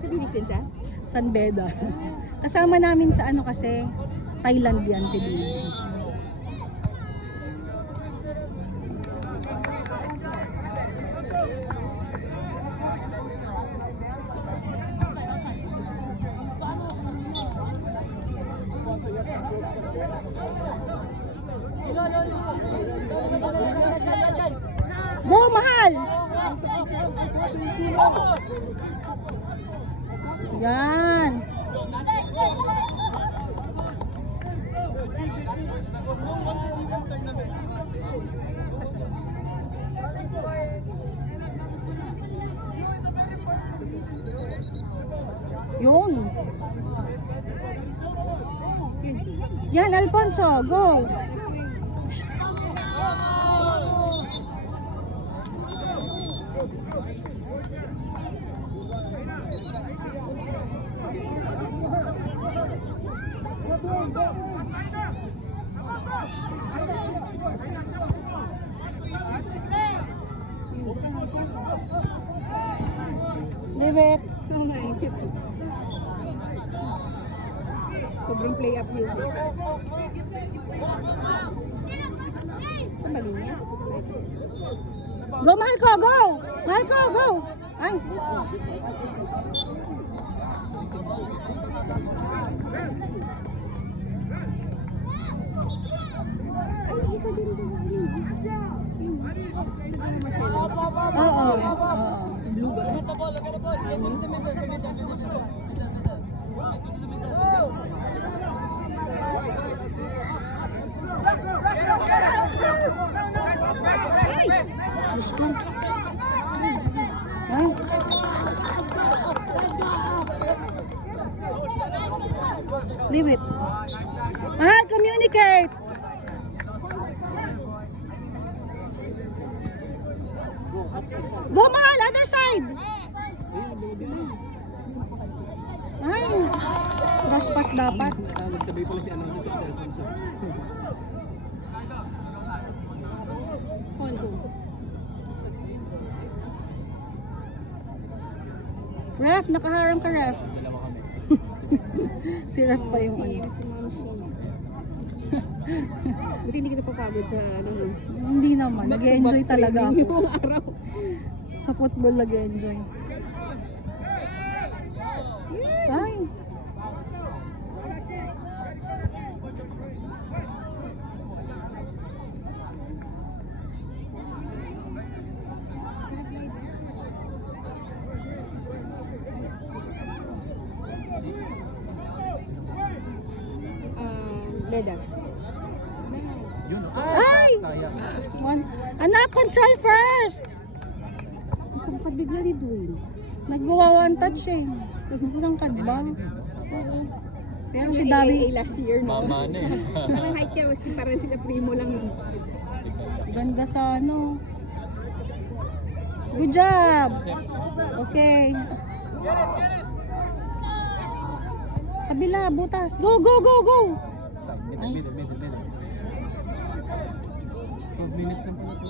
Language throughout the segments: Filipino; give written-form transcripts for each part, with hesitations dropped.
Sa Binisin siya? San Beda. Kasama namin sa ano kasi, Thailand yan si Bibi. Go, mahal! Yan. Yun. Yan, Alfonso, go. Leave it. Sobrang play up yun. Sa mali niya. Go, mahal ko, go. Mahal ko, go. Ay. Oo. Blue ba? Ay. Leave it. Mahal, communicate. Go, mahal, other side. Ay, trespass dapat. Sabi pala si ano sa Alfonso. Honzo. Ref, nakaharang ka, ref. Dalawa kami. Si ref pa yung ano. Si Mamsi. Buti hindi kita papagod sa ano. Hindi naman, nag-enjoy talaga ako. Yung araw. Sa football nag-enjoy. Ay. Beda. Yun. Ay! Sayang. One. Anak, control first! Tungkad bigla ni Dwayne. Naggawa one touch eh. Nagtangkad ba? Pero si Yung Davi, AAA last year, no? Mama na eh. Parang height niya, parang sila primo lang yun. ganda sa ano. Good job! Okay. Kabila, butas. Go, go, go, go! Middle. 12 minutes lang pala ito.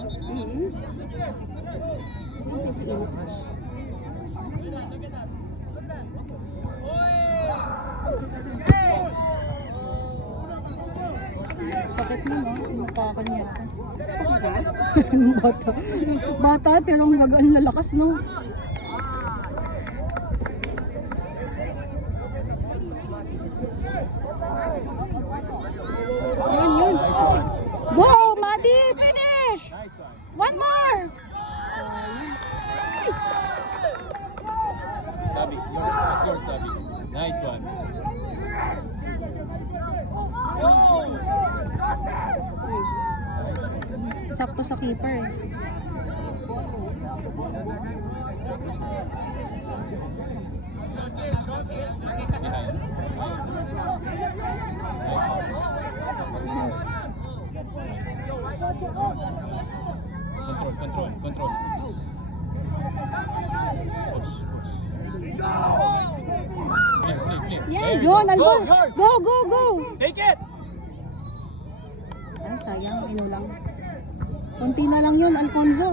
Sakit mo no? Inupakan niya ako. Bata. Bata pero ang gagaan lalakas no? Yun. Go, Madi! Finish! Nice one. One more! Dabi, it's yours, Dabi. Nice one. Nice. Sakto sa keeper eh. Behind. Nice. Control. Flip. Yan. Yun, Go, Albo! yours. Go! Take it! Ay, sayang, inulang. Konti na lang yun, Alfonso.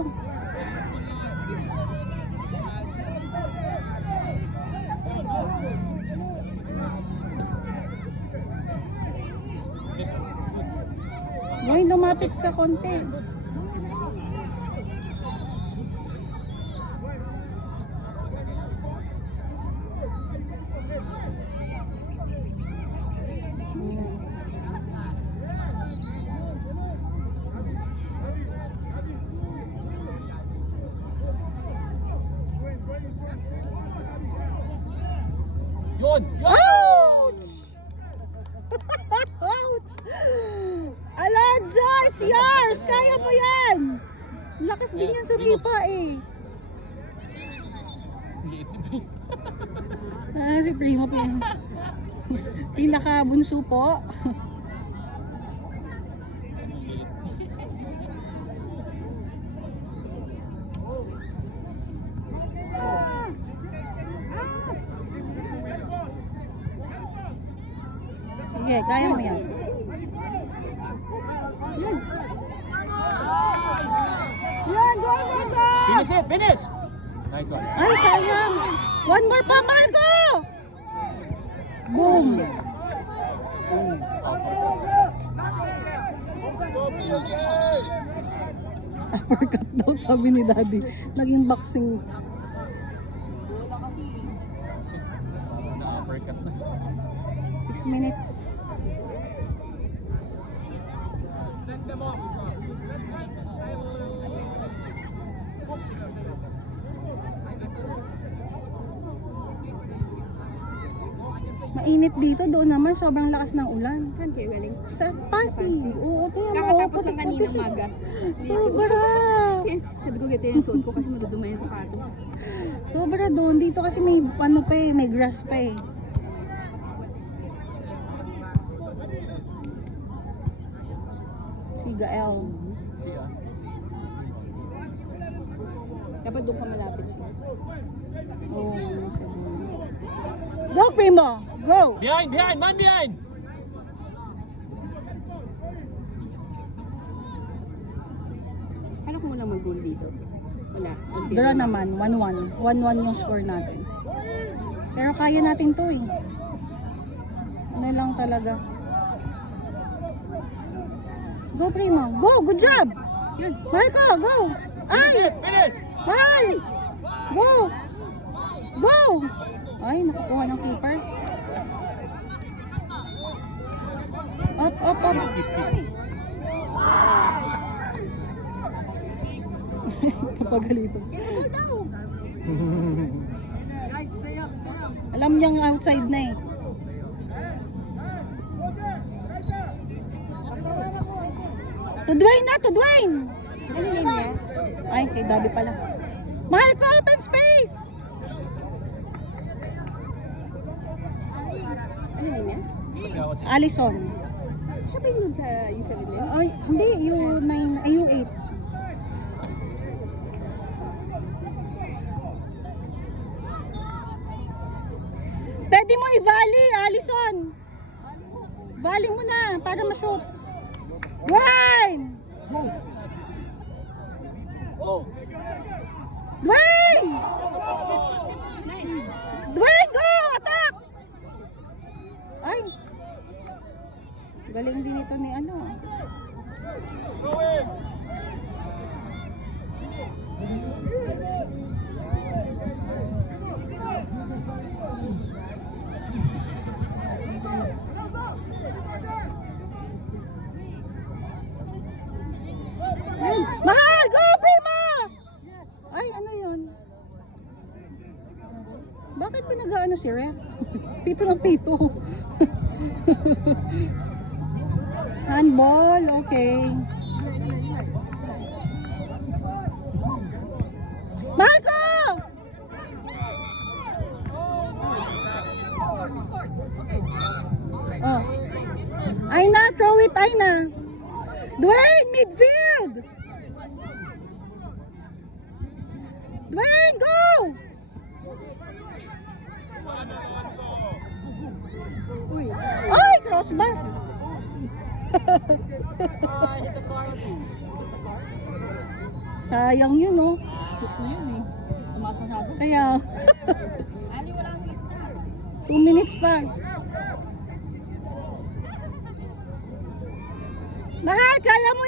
lumapit ka konti. Yun! Yun! Ouch! Ouch! Alonzo, it's yours! Kaya mo yan! Lakas din yan sa ripa eh. Liit ni Bri. Si Primo po. Pinakabunso po. Liit. Sige, kaya mo yan. Yun! Yun! Go, Alonzo! Finish it! Finish! Nice one. Ay, sayang. One more pa, Marco! Boom! Uppercut daw sabi ni Daddy. Naging boxing. Na-uppercut na. 6 minutes. Mainit dito, doon naman sobrang lakas ng ulan. Saan kayo galing? Sa Pasig. Oo, tingnan mo. Kakatapos lang kaninang maga. Sobra. Sabi ko gito yung suot ko kasi madudumay yung sapatos. Sobra doon. Dito kasi may ano pa eh, may grass pa eh. Si Gael. Siya. Dapat doon ka malapit siya. Oo, siya doon. Go, Primo! Go! Behind! Behind! Man behind! Paano kung walang mag-goal dito? Wala. Draw naman, 1-1. 1-1 yung score natin. Pero kaya natin to eh. Ano lang talaga. Go, Primo! Go! Good job! Yun. Marco, go! Finish Ay! it! Finish! Ay! Go! Go! Ay, nakukuha ng keeper. Up, up, up. Kapagalito. Alam niyang outside na eh. To Dwayne na! To Dwayne! Ano yun niya? Ay, kay Dabi pala. Mahal ko, open space! Ano yun niya? Allison. Siya ba yung doon sa U7 niya? Ay, hindi, U9, ay U8. Pwede mo i-volley, Allison. Volley mo na para ma-shoot. Dwayne! Dwayne! Dwayne, go! Attack! Ay! Galing din ito ni ano. Mahal! Go, Prima! Ay, ano yun? Bakit pinag-ano si Ref? Pito ng pito. Handball, okay. Marco! Oh. Aina, throw it, Aina. Dwayne, midfield! Dwayne, go! Uy. Ay, crossbar! Sayang yun, no? Six na yun eh. Tumaas masyado. Kaya, Ali, wala akong hita. 2 minutes pa. Mahal, kaya mo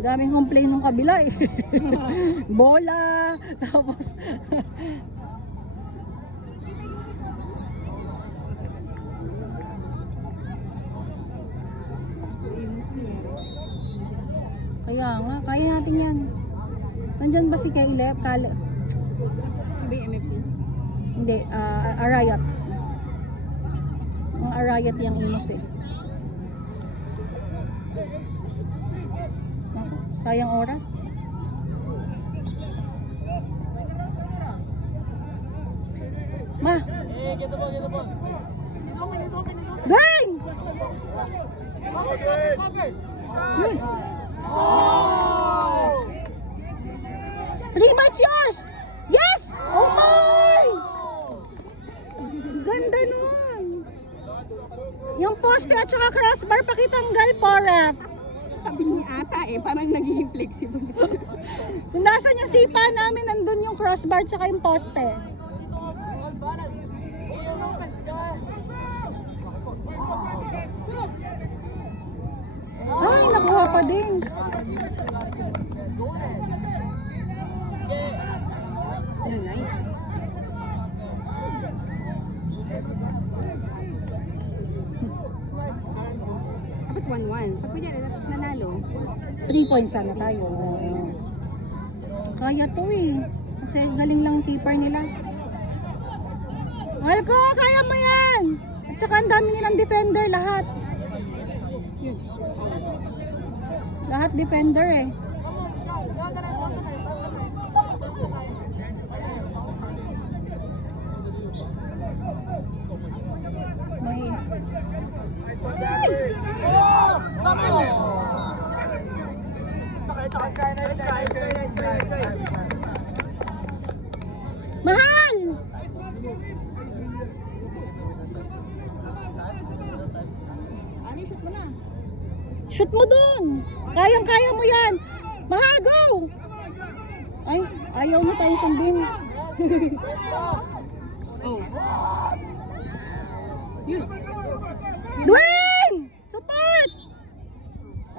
Daming complain nung kabila eh. Bola, tapos kaya nga, kaya natin yan. Nandyan ba si Caleb? Iba yung MFC? Hindi, Arayat. Mga Arayat yung Imus eh. Naku, sayang oras. Ma! Hey, get the ball, get the ball. Dwayne! Yun! Prima, it's yours! Yes! Oh my! Ganda nun! Yung poste at saka crossbar pakitanggal po, ref. Sabi ni ata eh, parang nagiging flexible. Kung nasan yung sipa namin, nandun yung crossbar at saka yung poste. Ay, nakuha pa din. Yun, nice. Tapos 1-1. Pag kunyari nanalo, 3 points sana tayo. Kaya to eh. Kasi galing lang ang keeper nila. Mahal ko, kaya mo yan! At saka ang dami nilang defender lahat. yun. Lahat defender eh. May... Mahal! Shoot mo dun! Kayang-kaya mo yan! Mahal, go! Ay, ayaw na tayo sundin. Oh. Yun. Dwayne! Support!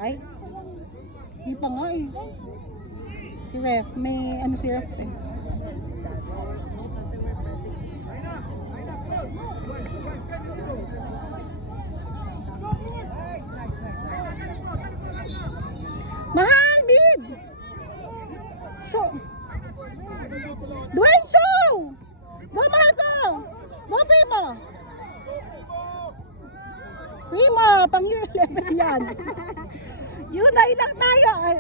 Ay, di pa nga eh. Si Ref, may ano si Ref eh. Mahal, bid! Show! Dwayne, show! Go, mahal ko! Go, Primo! Primo, pang U11 yan. U9 lang tayo. Ay,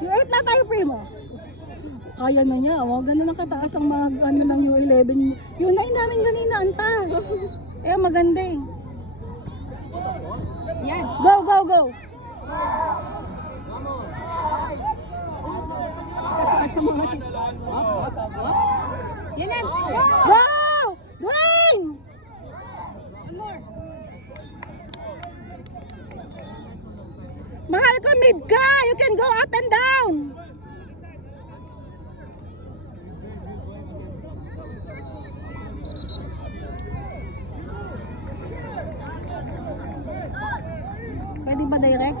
U8 lang tayo, Primo. Kaya na niya. Oh, ganun ang kataas ang mga ano ng U11. U9 namin ganina, antas. Eh, maganda eh. Yan. Go, go, go! Kataas sa mga si... Op. Yan yan. Go! Go! Dwayne! One more. Mahal ka, mid ka! You can go up and down! Pwede ba direct?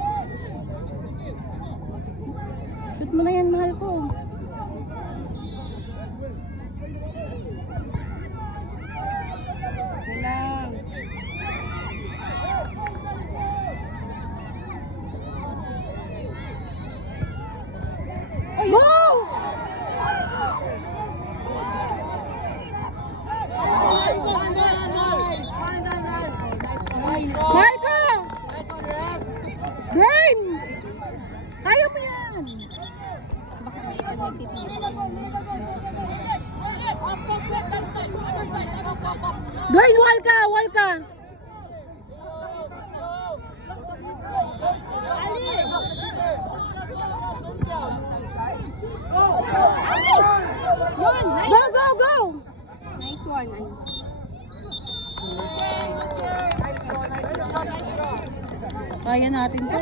Shoot mo na yan, mahal ko. Isa lang. Go! Mahal ko! Dwayne! Kaya mo yan! Baka may iba nagtitira. Dwayne, wall ka! Wall ka! Yun, nice. Go, go, go! Nice one. Ano? Kaya natin to.